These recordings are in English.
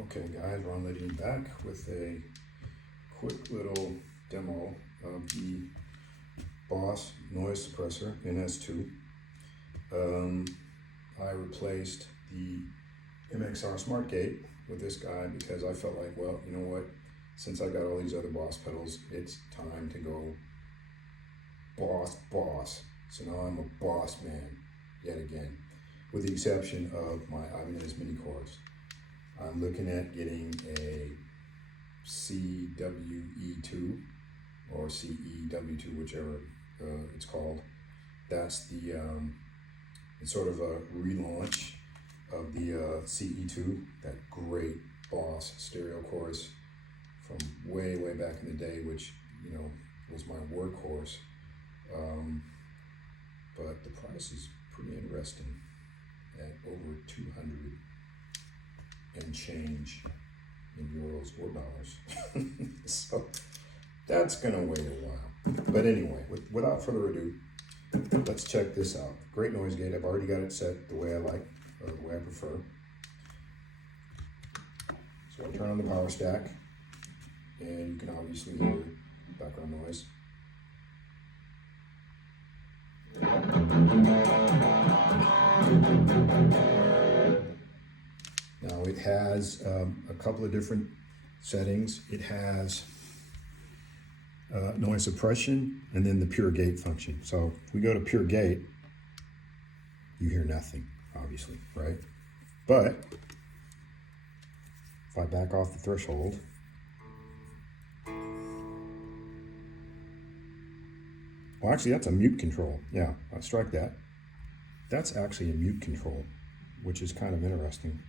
Okay guys, Ron Lydian back with a quick little demo of the Boss noise suppressor NS-2. I replaced the MXR Smart Gate with this guy because I felt like, well, you know what, since I got all these other Boss pedals, it's time to go Boss. So now I'm a Boss man yet again, with the exception of my Ibanez mini chorus. I'm looking at getting a CWE2 or CEW2, whichever it's called. That's the it's sort of a relaunch of the CE2, that great Boss stereo chorus from way back in the day, which, you know, was my workhorse. But the price is pretty interesting at over 200 and change in euros or dollars. So that's gonna wait a while. But anyway, without further ado, let's check this out. Great noise gate. I've already got it set the way I like, or the way I prefer. So I turn on the power stack, and you can obviously hear background noise. Now it has a couple of different settings. It has noise suppression and then the pure gate function. So if we go to pure gate, you hear nothing, obviously, right? But if I back off the threshold, well, actually that's a mute control. Yeah, I strike that. That's actually a mute control, which is kind of interesting.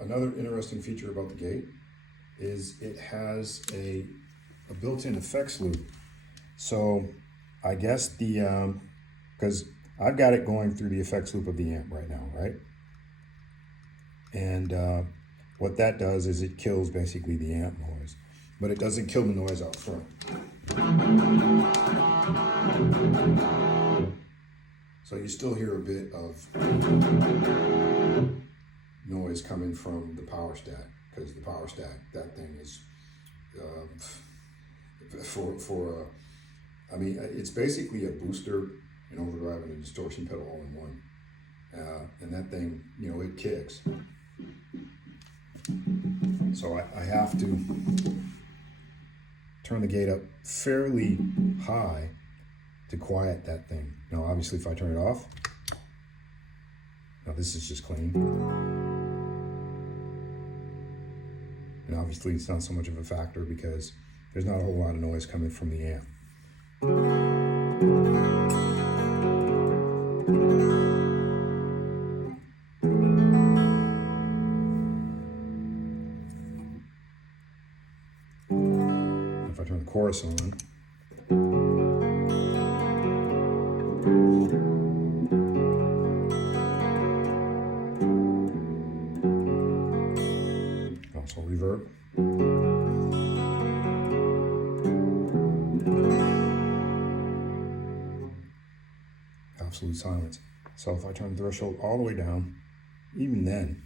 Another interesting feature about the gate is it has a built-in effects loop. So I guess the, because I've got it going through the effects loop of the amp right now, right? And what that does is it kills basically the amp noise, but it doesn't kill the noise out front. So you still hear a bit of noise coming from the power stack, because the power stack, that thing is I mean, it's basically a booster, an overdrive, and a distortion pedal all in one. And that thing, you know, it kicks. So I have to turn the gate up fairly high to quiet that thing. Now, obviously, if I turn it off, now this is just clean. And obviously, it's not so much of a factor because there's not a whole lot of noise coming from the amp. If I turn the chorus on, also reverb. Absolute silence. So if I turn the threshold all the way down, even then,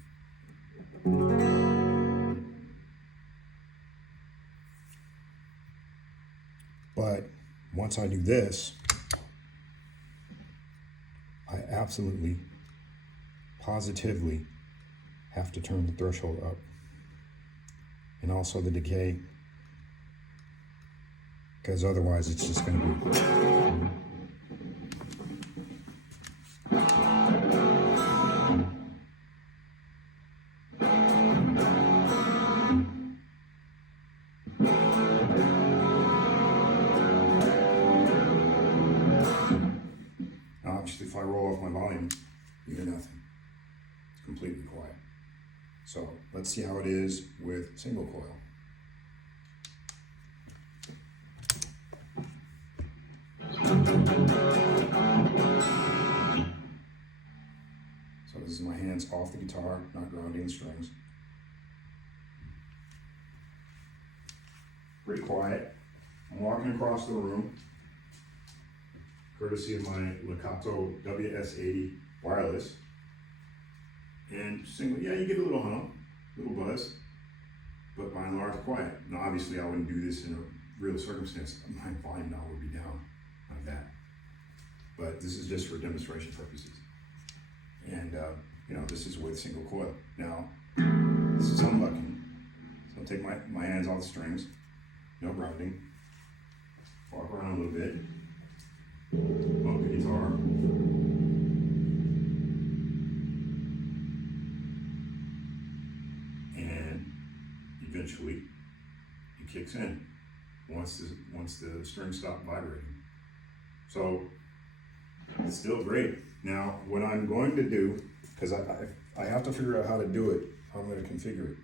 but once I do this, I absolutely, positively have to turn the threshold up. And also the decay, because otherwise it's just going to be... Obviously, if I roll off my volume, you hear nothing. It's completely quiet. So let's see how it is with single coil. So this is my hands off the guitar, not grounding the strings. pretty quiet. I'm walking across the room, courtesy of my Lekato WS-80 Wireless. And yeah, you get a little hump, a little buzz, but by and large, quiet. Now, obviously, I wouldn't do this in a real circumstance. My volume now would be down like that. But this is just for demonstration purposes. And, you know, this is with single coil. Now, this is humbucking. So I'll take my hands off the strings, no grounding, walk around a little bit, bump the guitar. And eventually, it kicks in once the strings stop vibrating. So, it's still great. Now, what I'm going to do, because I have to figure out how to do it, how I'm going to configure it,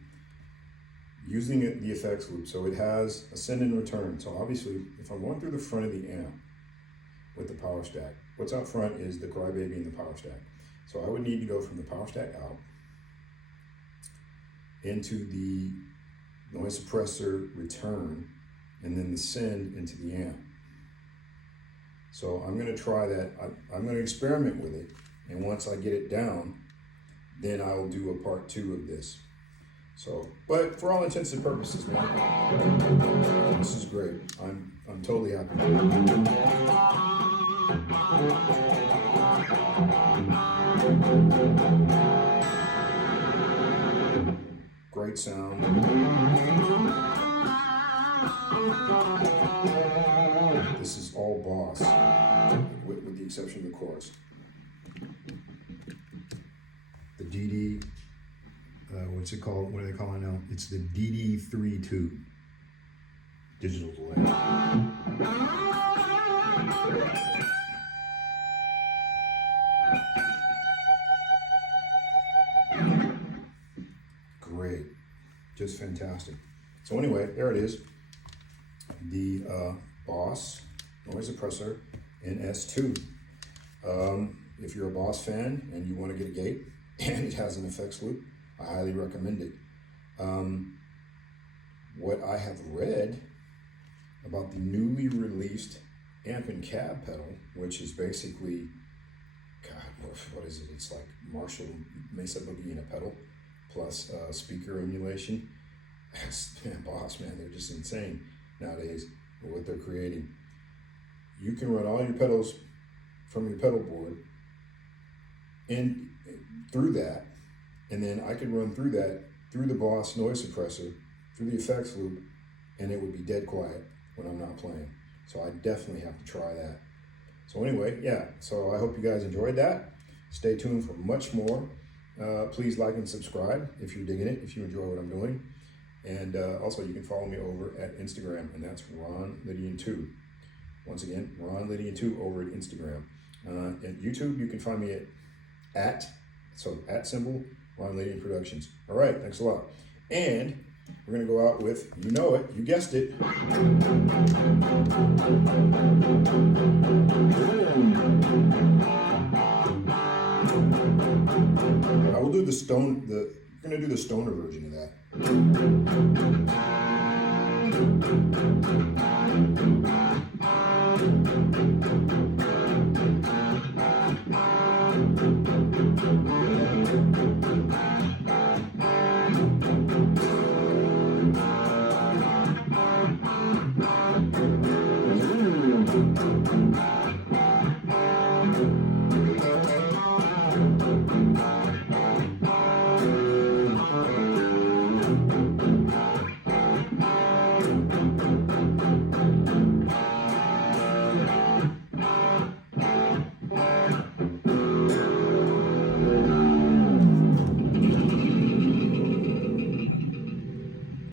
using the effects loop. So it has a send and return. So obviously, if I'm going through the front of the amp with the power stack, what's out front is the crybaby and the power stack. So I would need to go from the power stack out into the noise suppressor return, and then the send into the amp. So I'm going to try that. I'm going to experiment with it, and once I get it down, then I'll do a part 2 of this. So, but for all intents and purposes, man, this is great. I'm totally happy. Great sound. This is all Boss, with the exception of the chorus. The DD, what's it called? What do they call it now? It's the DD32 digital delay. Great, just fantastic. So anyway, there it is. The Boss noise suppressor NS-2. If you're a Boss fan and you want to get a gate and it has an effects loop, I highly recommend it. What I have read about the newly released amp and cab pedal, which is basically, God, what is it? It's like Marshall Mesa Boogie in a pedal plus speaker emulation. Man, Boss, man, they're just insane nowadays with what they're creating. You can run all your pedals from your pedal board and through that, and then I could run through that through the Boss noise suppressor, through the effects loop, and it would be dead quiet when I'm not playing. So I definitely have to try that. So anyway, yeah, so I hope you guys enjoyed that. Stay tuned for much more. Please like and subscribe if you're digging it, if you enjoy what I'm doing. And also you can follow me over at Instagram, and that's Ron Lydian2. Once again, Ron Lydian2 over at Instagram. At YouTube, you can find me at symbol Ron Lydian Productions. All right, thanks a lot. And we're gonna go out with, you know it, you guessed it. I will do we're gonna do the stoner version of that.